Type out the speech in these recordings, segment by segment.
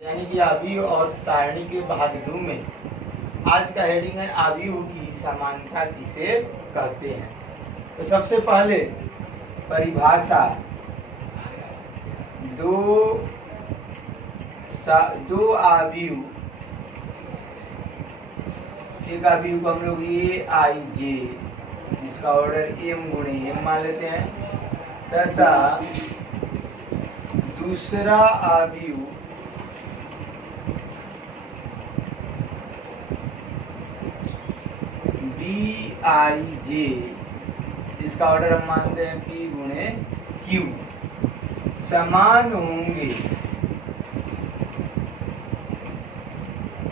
यानी कि आव्यूह और सारणी के भाग 2 में आज का हेडिंग है आव्यूह की समानता किसे कहते हैं। तो सबसे पहले परिभाषा दो आव्यूह, एक आव्यूह को हम लोग ए आई जे जिसका ऑर्डर एम गुणे एम मान लेते हैं तथा दूसरा आव्यूह बी आई जे जिसका ऑर्डर हम मानते हैं पी गुणे क्यू समान होंगे।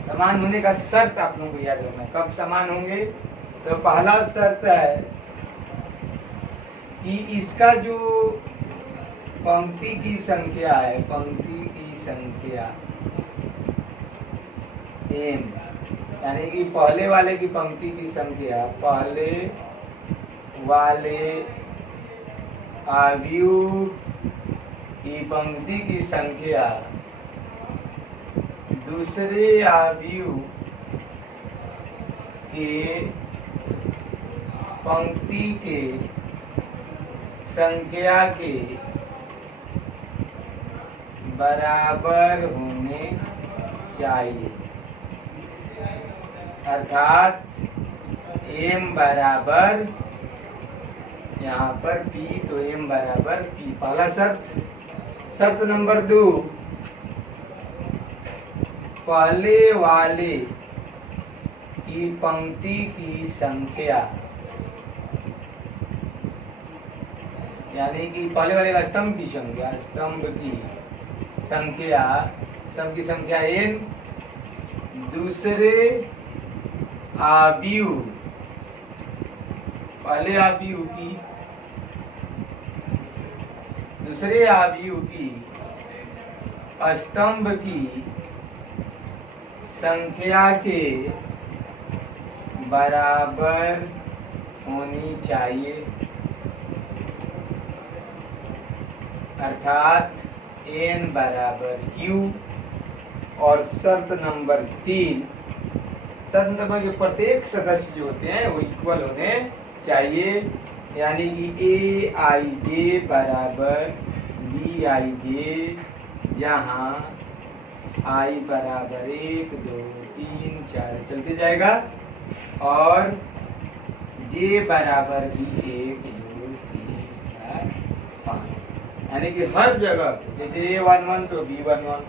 समान होने का शर्त आप लोगों को याद रखना, कब समान होंगे। तो पहला शर्त है कि इसका जो पंक्ति की संख्या है, पंक्ति की संख्या एम, यानी कि पहले वाले की पंक्ति की संख्या, पहले वाले आव्यूह की पंक्ति की संख्या दूसरे आव्यूह के पंक्ति के संख्या के बराबर होने चाहिए। अर्थात m बराबर यहाँ पर p, तो m बराबर p, पहला शर्त। शर्त नंबर 2, पहले वाले की पंक्ति की संख्या, यानी कि पहले वाले का स्तंभ की संख्या, स्तंभ की संख्या n, दूसरे आव्यूह, पहले आव्यूह की दूसरे आव्यूह की स्तंभ की संख्या के बराबर होनी चाहिए। अर्थात n बराबर q। और शर्त नंबर 3, शर्त नंबर के प्रत्येक सदस्य जो होते हैं वो इक्वल होने चाहिए, यानी कि ए आई जे बराबर बी आई जे, जहाँ आई बराबर 1 2 3 4 चलते जाएगा और जे बराबर भी 1 2 3 4 5, यानी कि हर जगह जैसे A11 तो B11,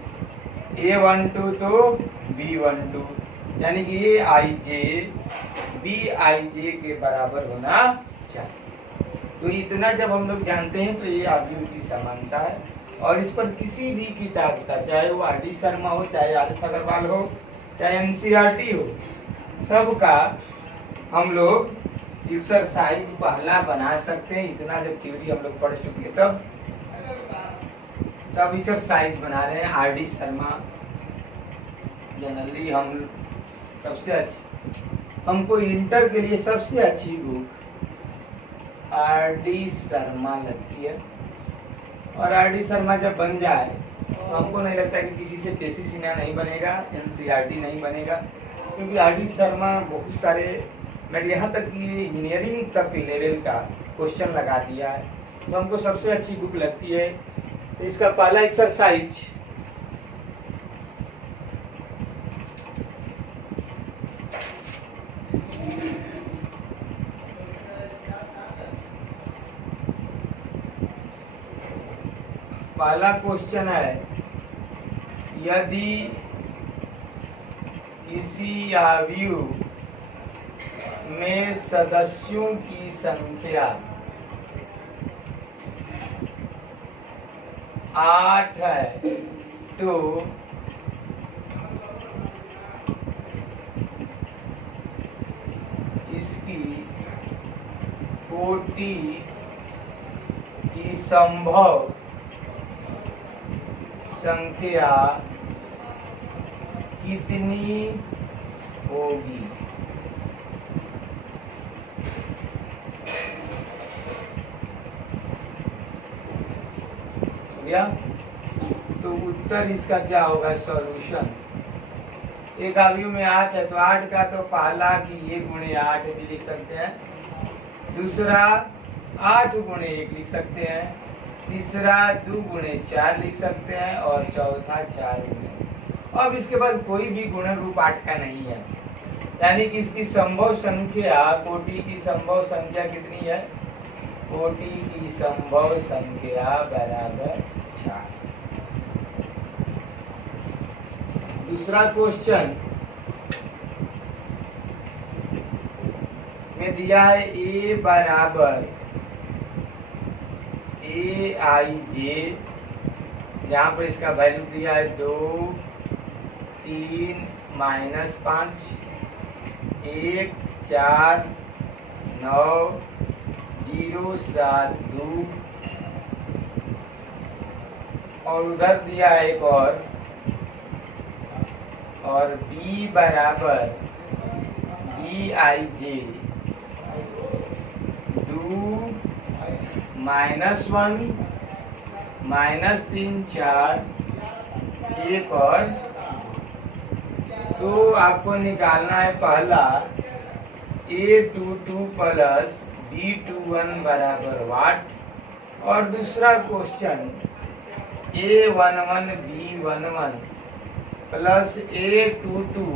A12 तो B12, यानी कि ये आई जे बी आई जे के बराबर होना चाहिए। तो इतना जब हम लोग जानते हैं तो ये आव्यूह की समानता है। और इस पर किसी भी किताब का, चाहे वो आर डी शर्मा हो, चाहे आर एस अग्रवाल हो, चाहे एनसीईआरटी हो, सबका हम लोग एक्सरसाइज पहला बना सकते हैं। इतना जब थ्योरी हम लोग पढ़ चुके तब एक्सरसाइज बना रहे हैं। आर डी शर्मा जनरली हम सबसे अच्छी, हमको इंटर के लिए सबसे अच्छी बुक आर डी शर्मा लगती है। और आर डी शर्मा जब बन जाए तो हमको नहीं लगता कि किसी से देसी सिन्हा नहीं बनेगा, एनसीईआरटी नहीं बनेगा, क्योंकि आर डी शर्मा बहुत सारे, मैं यहाँ तक कि इंजीनियरिंग तक लेवल का क्वेश्चन लगा दिया है। तो हमको सबसे अच्छी बुक लगती है। तो इसका पहला एक्सरसाइज, पहला क्वेश्चन है, यदि किसी आव्यूह में सदस्यों की संख्या 8 है तो इसकी कोटि की संभव संख्या कितनी होगी। गया। तो उत्तर इसका क्या होगा? सॉल्यूशन। एक अवयव में 8 है तो 8 का तो पहला कि ये गुणे 8 भी लिख सकते हैं, दूसरा 8 गुणे 1 लिख सकते हैं, तीसरा 2 गुणे 4 लिख सकते हैं और चौथा 4 गुणे। अब इसके बाद कोई भी गुण रूप 8 का नहीं है, यानी कि इसकी संभव संख्या, कोटि की संभव संख्या कितनी है? कोटि की संभव संख्या बराबर 4। दूसरा क्वेश्चन में दिया है a बराबर aij, यहाँ पर इसका वैल्यू दिया है 2, 3, -5, 1, 4, 9, 0, 7, 2 और उधर दिया है एक और b बराबर bij 2, -1, -3, 4, 1 और 2। तो आपको निकालना है पहला a22 प्लस b21 बराबर वाट, और दूसरा question a11 b11 plus a22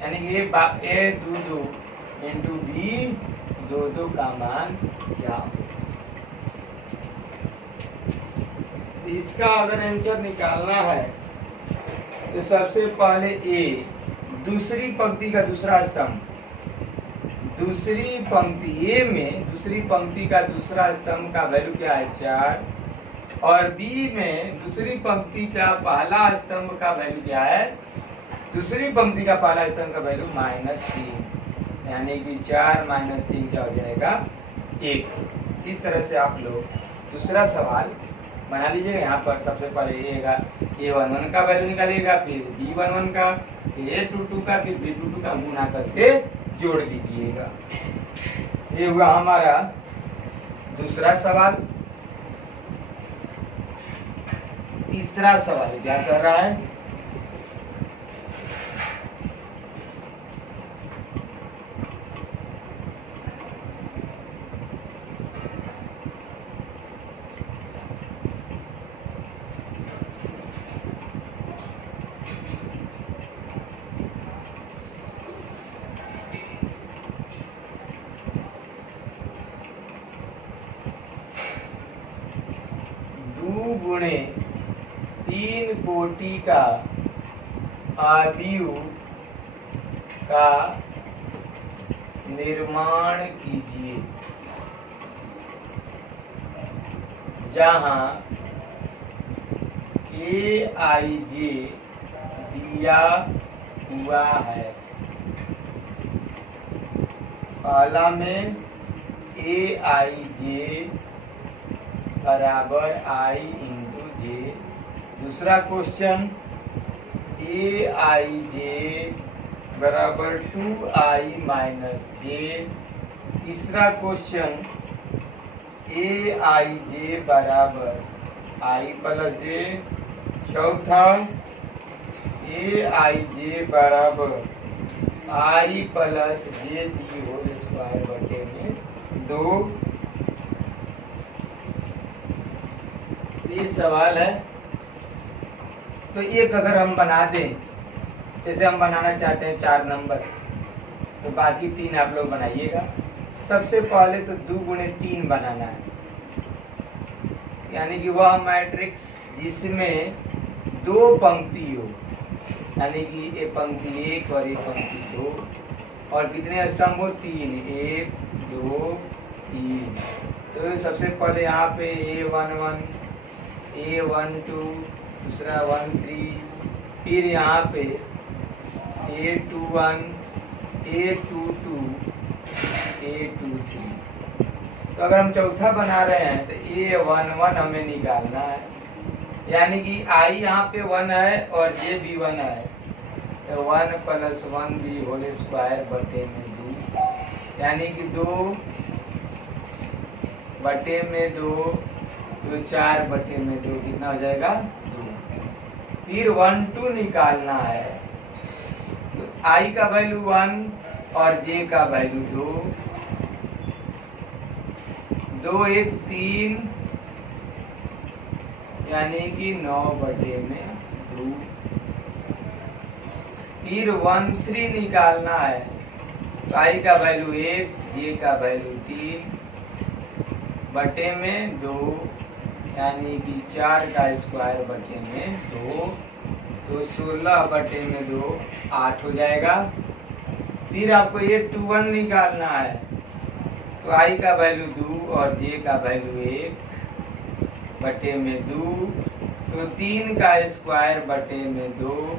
यानी a22 इंटू b22 का मान क्या हो? इसका अगर आंसर निकालना है तो सबसे पहले a, दूसरी पंक्ति का दूसरा स्तंभ, दूसरी पंक्ति a में दूसरी पंक्ति का दूसरा स्तंभ का वैल्यू क्या है? 4, और b में दूसरी पंक्ति का पहला स्तंभ का वैल्यू क्या है? दूसरी पंक्ति का पहला स्तंभ का वैल्यू -3, यानी कि 4 - 3 क्या हो जाएगा? 1। इस तरह से आप लोग दूसरा सवाल बना लीजिएगा। यहाँ पर सबसे पहले a11 का वैल्यू निकालिएगा, फिर b11 का, फिर a22 का, फिर b22 का गुणा करके जोड़ दीजिएगा। ये हुआ हमारा दूसरा सवाल। तीसरा सवाल क्या कर रहा है? गुणे 3 कोटि का अवयव का निर्माण कीजिए, जहां aij दिया हुआ है। पहला में aij बराबर i इंटू जे, दूसरा क्वेश्चन aij बराबर 2i माइनस जे, तीसरा क्वेश्चन aij बराबर i प्लस जे, चौथा aij बराबर i plus J the whole square बटे में 2। ये सवाल है तो एक अगर हम बना दें, जैसे हम बनाना चाहते हैं 4 नंबर, तो बाकी 3 आप लोग बनाइएगा। सबसे पहले तो 2 गुणे 3 बनाना है, यानी कि वह मैट्रिक्स जिसमें 2 पंक्ति हो, यानी कि ये पंक्ति 1 और ये पंक्ति 2, और कितने स्तंभ हो? 3, 1, 2, 3। तो सबसे पहले यहाँ पे a11 a12, दूसरा 13, फिर यहाँ पे a21 a22 a23। तो अगर हम चौथा बना रहे हैं तो a11 हमें निकालना है, यानी कि i यहाँ पे 1 है और j भी 1 है, तो 1 प्लस 1 दी होल स्क्वायर बटे में 2, यानी कि 2 बटे में 2 तो 4 बटे में 2 कितना हो जाएगा? 2। फिर 1 2 निकालना है। तो I का वैल्यू 1 और J का वैल्यू 2, 2 1 3 यानी कि 9/2। फिर 1 3 निकालना है। तो I का वैल्यू 1, J का वैल्यू 3/2 यानी कि 4 का स्क्वायर बटे में 2, तो 16/2 8 हो जाएगा। फिर आपको ये 2 1 निकालना है। तो I का वैल्यू 2 और J का वैल्यू 1/2, तो 3 का स्क्वायर बटे में 2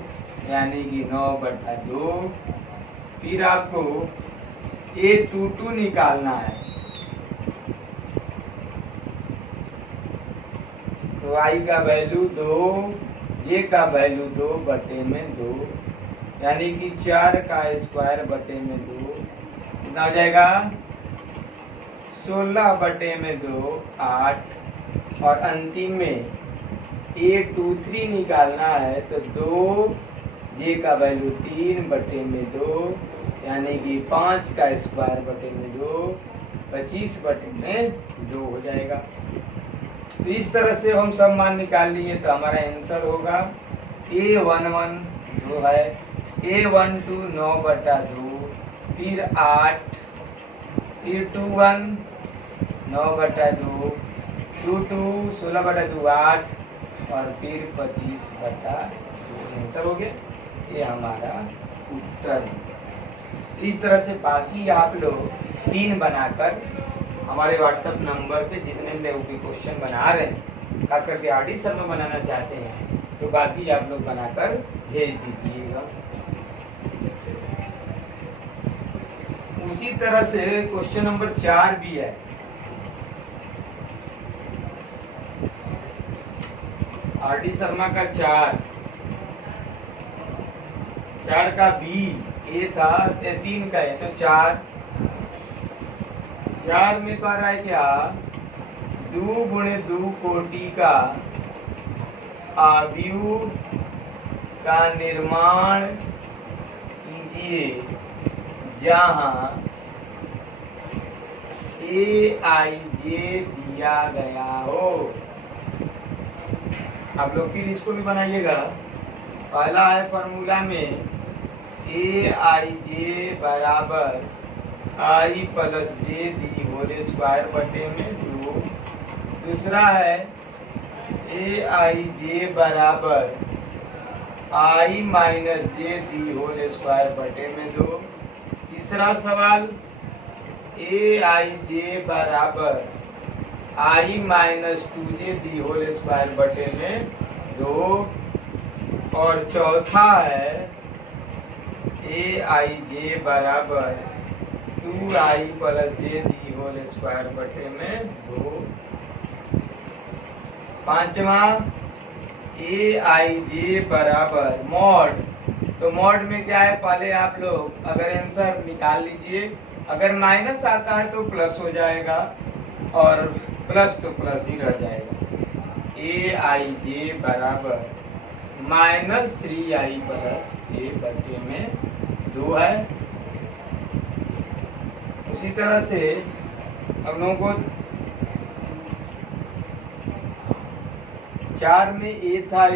यानी कि 9/2। फिर आपको ये 2 2 निकालना है। तो I का वैल्यू 2, J का वैल्यू 2/2 यानी कि 4 का स्क्वायर बटे में 2 कितना हो जाएगा 16/2 8। और अंतिम में A 2 3 निकालना है। तो 2 J का वैल्यू 3/2 यानी कि 5 का स्क्वायर बटे में 2 25/2 हो जाएगा। तो इस तरह से हम सब मान निकाल लिए। तो हमारा आंसर होगा A11 जो है A12 9/2, फिर 8, फिर 21 9/2, 22 16/2 8 और फिर 25/2 आंसर हो गया। ये हमारा उत्तर। इस तरह से बाकी आप लोग 3 बनाकर हमारे व्हाट्सएप नंबर पे जितने लोग भी क्वेश्चन बना रहे हैं, खास करके आरडी सर में बनाना चाहते हैं, तो बाकी आप लोग बनाकर भेज दीजिएगा। उसी तरह से क्वेश्चन नंबर 4 भी है। आरडी शर्मा का 4 का बी ए था, 3 का है तो 4 में कह रहा है क्या 2 × 2 कोटि का आव्यूह का निर्माण कीजिए जहां AIJ दिया गया हो। आप लोग फिर इसको भी बनाइएगा। पहला है फॉर्मूला में AIJ बराबर I + J the whole square बटे में 2। दूसरा है AIJ बराबर I - J the whole square बटे में 2। तीसरा सवाल AIJ बराबर I - 2J the whole square बटे में 2। और चौथा है AIJ बराबर 2I + J the whole square बटे में 2। पांचवा AIJ बराबर मॉड। तो मॉड में क्या है, पहले आप लोग अगर आंसर निकाल लीजिए, अगर माइनस आता है तो प्लस हो जाएगा और प्लस तो प्लस ही रह जाएगा। AIJ बराबर -3I + J बटे में 2 है। उसी तरह से अब लोगों को 4 में A था A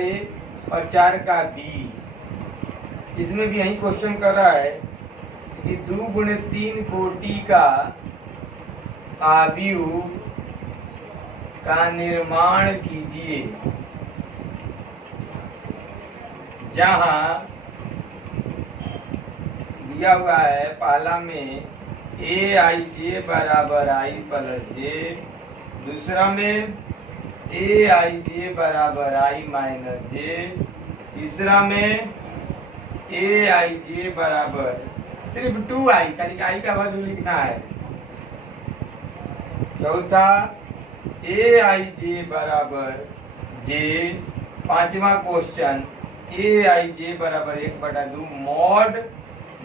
और 4 का B। इसमें भी यही क्वेश्चन कर रहा है कि 2 × 3 कोटि का आव्यूह का निर्माण कीजिए जहां दिया हुआ है पहला में AIJ बराबर I + J, दूसरा में AIJ बराबर I - J, तीसरा में AIJ बराबर सिर्फ 2I, यानी कि I का वैल्यू लिखना है। चौथा AIJ बराबर J। पांचवा क्वेश्चन AIJ बराबर 1/2 मॉड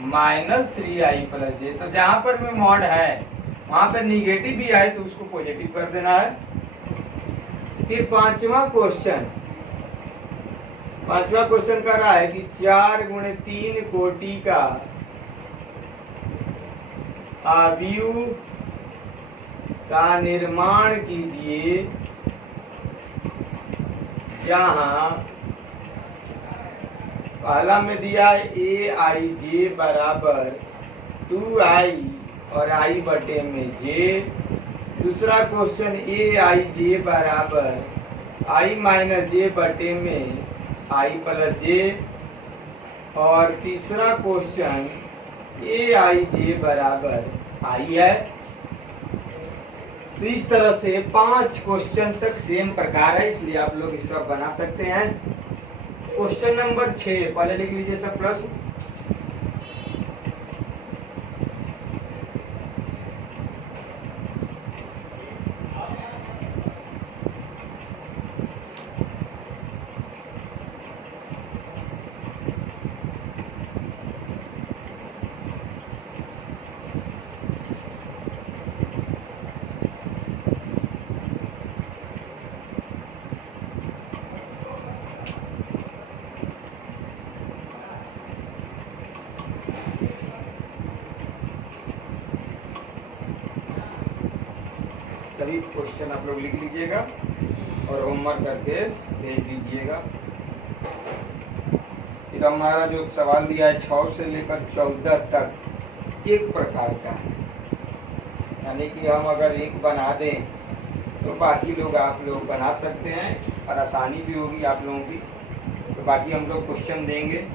-3I + J। तो जहां पर भी मॉड है वहां पर निगेटिव भी आए तो उसको पॉजिटिव कर देना है। फिर पांचवा क्वेश्चन पांचवा क्वेश्चन कर रहा है कि 4 × 3 कोटि का अवयव का निर्माण कीजिए जहां पहला में दिया AIJ बराबर 2I और I बटे में J। दूसरा क्वेश्चन AIJ बराबर I माइनस J बटे में I प्लस J। और तीसरा क्वेश्चन AIJ बराबर I है। तो इस तरह से 5 क्वेश्चन तक सेम प्रकार है, इसलिए आप लोग इस सब बना सकते हैं। क्वेश्चन नंबर 6 पहले लिख लीजिए सब प्रश्न। सभी क्वेश्चन आप लोग लिख लीजिएगा और होमवर्क करके भेज दीजिएगा। फिर हमारा जो सवाल दिया है 6 से लेकर 14 तक एक प्रकार का है, यानी कि हम अगर एक बना दें तो बाकी लोग आप लोग बना सकते हैं और आसानी भी होगी आप लोगों की। तो बाकी हम लोग क्वेश्चन देंगे।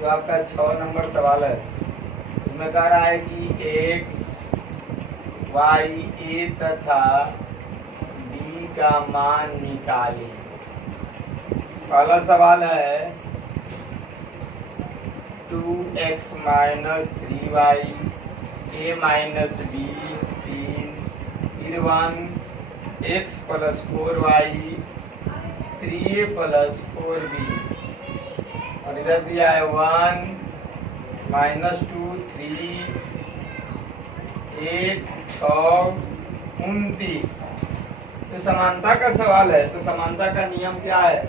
जो आपका 6 नंबर सवाल है उसमें कह रहा है कि x, y, a तथा b का मान निकालें। पहला सवाल है 2x minus 3y a minus b 3, फिर 1x plus 4y 3a plus 4b, और इधर दिया है 1 माइनस 2 3 1 6 29। तो समानता का सवाल है, तो समानता का नियम क्या है?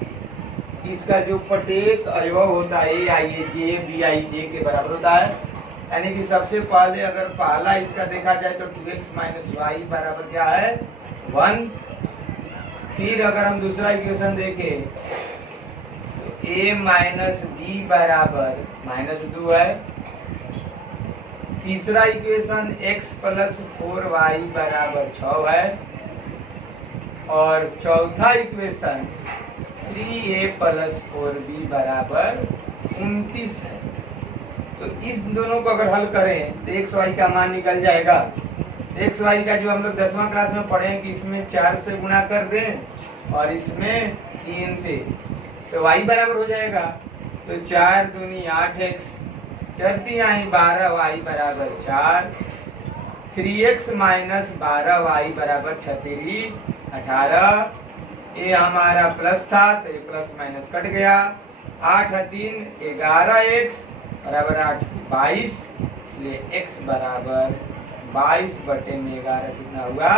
इसका जो प्रत्येक अवयव होता है AIJ BIJ के बराबर होता है, यानी कि सबसे पहले अगर पहला इसका देखा जाए तो 2x माइनस y बराबर क्या है 1। फिर अगर हम दूसरा इक्वेशन देखें तो a माइनस b बराबर -2 है। तीसरा इक्वेशन x प्लस 4y बराबर 6 है। और चौथा इक्वेशन 3a प्लस 4b बराबर 29 है। तो इस दोनों को अगर हल करें तो x y का मान निकल जाएगा। x y का जो हम लोग 10वां क्लास में पढ़े कि इसमें 4 से गुणा कर दें और इसमें 3 से, तो y बराबर हो जाएगा। तो 4 दूनी 8x, 4 तिहाई 12y बराबर 4, 3x माइनस 12y बराबर 36 18। ये हमारा प्लस था तो ये प्लस माइनस कट गया। 8 3 11x बराबर 8 22, इसलिए x बराबर 22 बटे में 11 कितना हुआ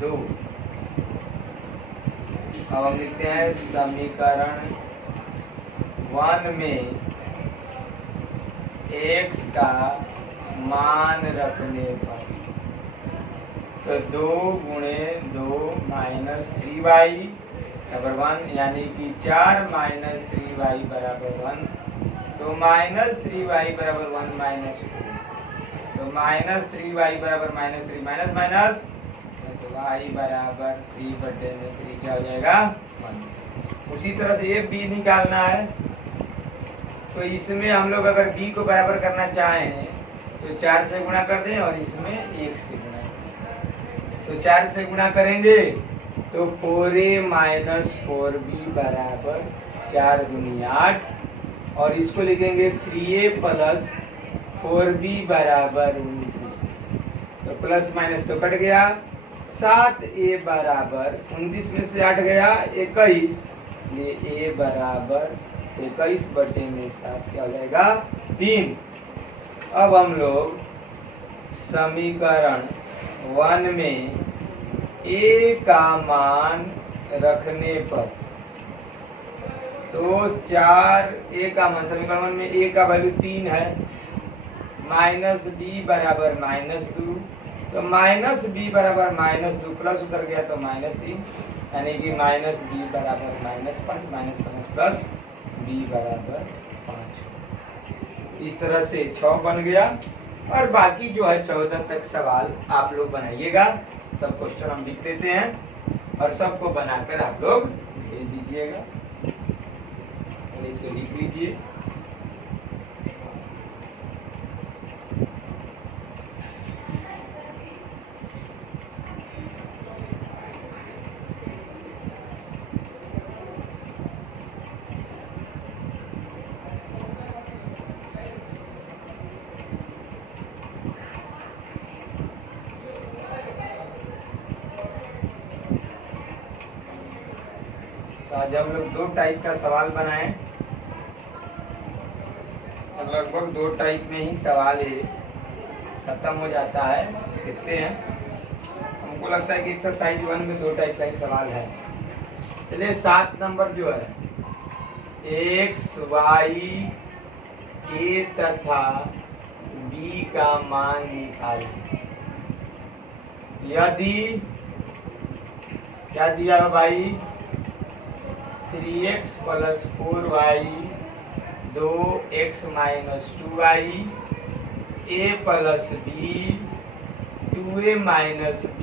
2। अब हम लिखते हैं समीकरण 1 में x का मान रखने पर, तो 2 गुणे 2 माइनस 3y बराबर 1, यानी कि 4 माइनस 3y बराबर 1। तो माइनस 3y बराबर 1 माइनस 2, तो माइनस 3y बराबर माइनस 3 माइनस माइनस y बराबर 3 बटे में 3 क्या हो जाएगा 1। उसी तरह से ये b निकालना है, तो इसमें हम लोग अगर b को बराबर करना चाहें तो 4 से गुणा कर दें और इसमें 1 से गुणा, तो 4 से गुणा करेंगे तो 4a माइनस 4b बराबर 4 गुनी 8 और इसको लिखेंगे 3a प्लस 4b बराबर 29। तो प्लस माइनस तो कट गया। 7a बराबर 29 में से 8 गया 21, ये a बराबर 21 बटे में 7 क्या हो जाएगा 3। अब हम लोग समीकरण 1 में a का मान रखने पर, तो 4a का मान समीकरण 1 में a का वैल्यू 3 है, माइनस b बराबर -2, तो माइनस b बराबर -2 प्लस उधर गया तो -3, यानी कि माइनस b बराबर -5 -5 प्लस b बराबर 5। इस तरह से 6 बन गया। और बाकी जो है 14 तक सवाल आप लोग बनाइएगा। सब क्वेश्चन हम लिख देते हैं और सबको बनाकर आप लोग भेज दीजिएगा। इसको लिख लीजिए। आज हम लोग 2 टाइप का सवाल बनाए, लगभग 2 टाइप में ही सवाल है खत्म हो जाता है। देखते हैं, हमको लगता है कि एक्सरसाइज 1 में 2 टाइप का ही सवाल है। चलिए 7 नंबर जो है, x, y, a तथा b का मान निकालें। यदि क्या दिया है भाई, 3x plus 4y 2x minus 2y a plus b 2a minus b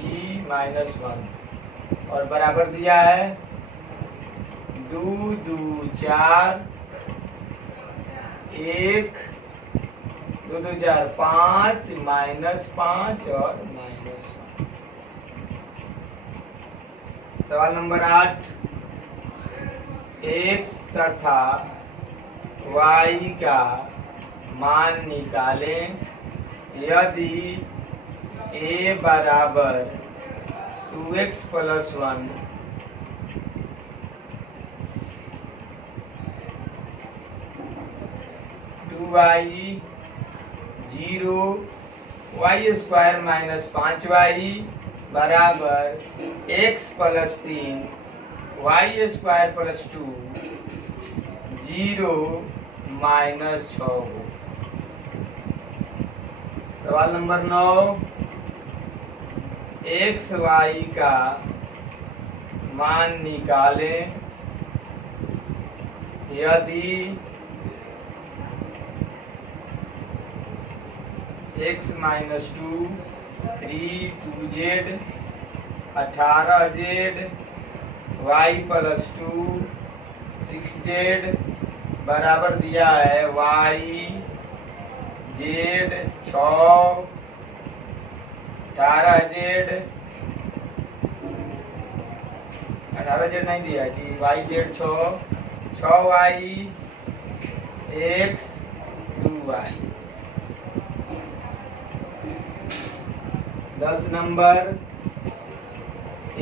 minus 1 और बराबर दिया है 2 2 4 1 2 2 4 5 -5 और -1। सवाल नंबर 8, x तथा y का मान निकालें। यदि a बराबर 2x plus 1 2y 0 y square minus 5y बराबर x plus 3 y square plus 2 0 minus 6 हो। सवाल नंबर 9, x y का मान निकालें। यदि x minus 2 3 2z 18z y plus 2 6z बराबर दिया है y z 6 18z नहीं दिया कि y z 6y x 2y। 10 number,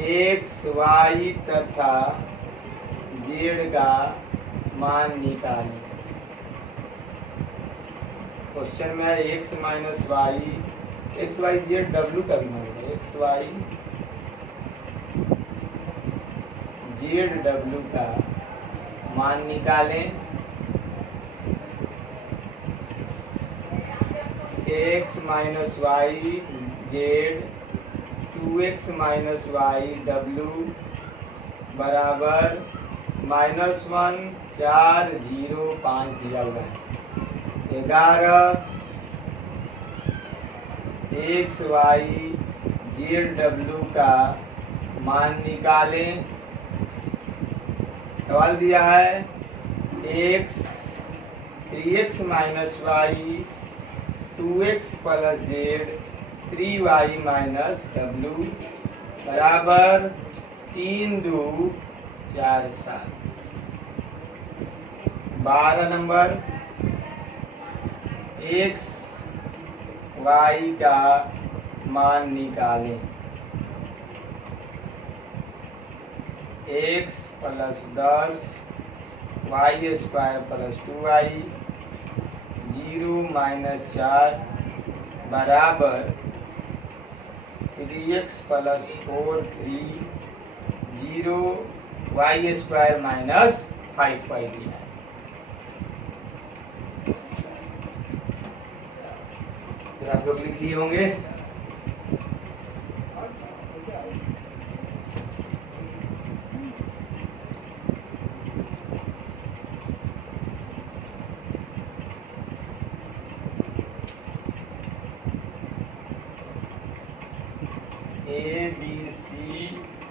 x y तथा z का मान निकालें। क्वेश्चन में है x minus Y, X Y Z W का भी मान है, एक्स वाई जेड डब्ल्यू का मान निकालें। x minus Y Z 2x minus Y W बराबर -1 4 0 5 दिया हुआ है। 11 एक्स वाई जेड डब्ल्यू का मान निकालें। सवाल दिया है x 3x minus Y 2x plus Z 3y minus W बराबर 3 2 4 7। 12 नंबर x y का मान निकालें। x plus 10 y square plus 2y 0 minus 4 बराबर 3x plus 4 3 0 y square minus 5y दिया है। फिर आप लोग लिख लिए होंगे। A B C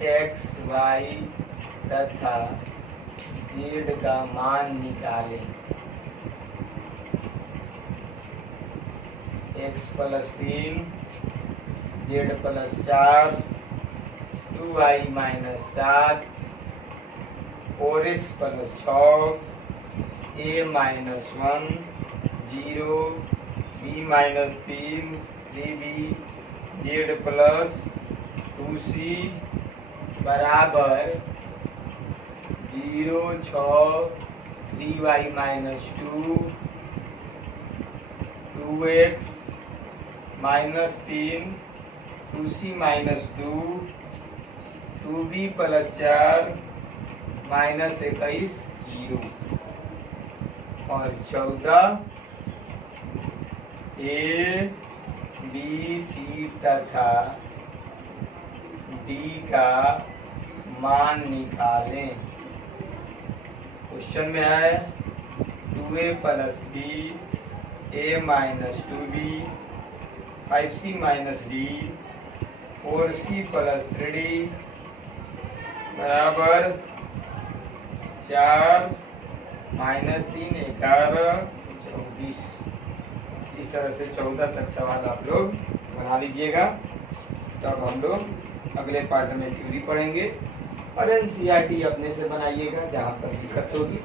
X Y तथा जेड का मान निकालें। X plus 3 Z plus 4 2y minus 7 4x plus 6 a minus 1 0 b minus 3 3b Z plus 2c बराबर 0 6 3y minus 2 2x minus 3 2c minus 2 2b plus 4 minus 21 0 और 14 ए B सी तथा D का मान निकालें। क्वेश्चन में है 2a plus B a minus 2b 5c minus d 4c plus 3d बराबर 4 minus 3 11 24। इस तरह से 14 तक सवाल आप लोग बना लीजिएगा। तब हम लोग अगले पार्ट में थ्योरी पढ़ेंगे और एनसीईआरटी अपने से बनाइएगा जहाँ पर दिक्कत होगी।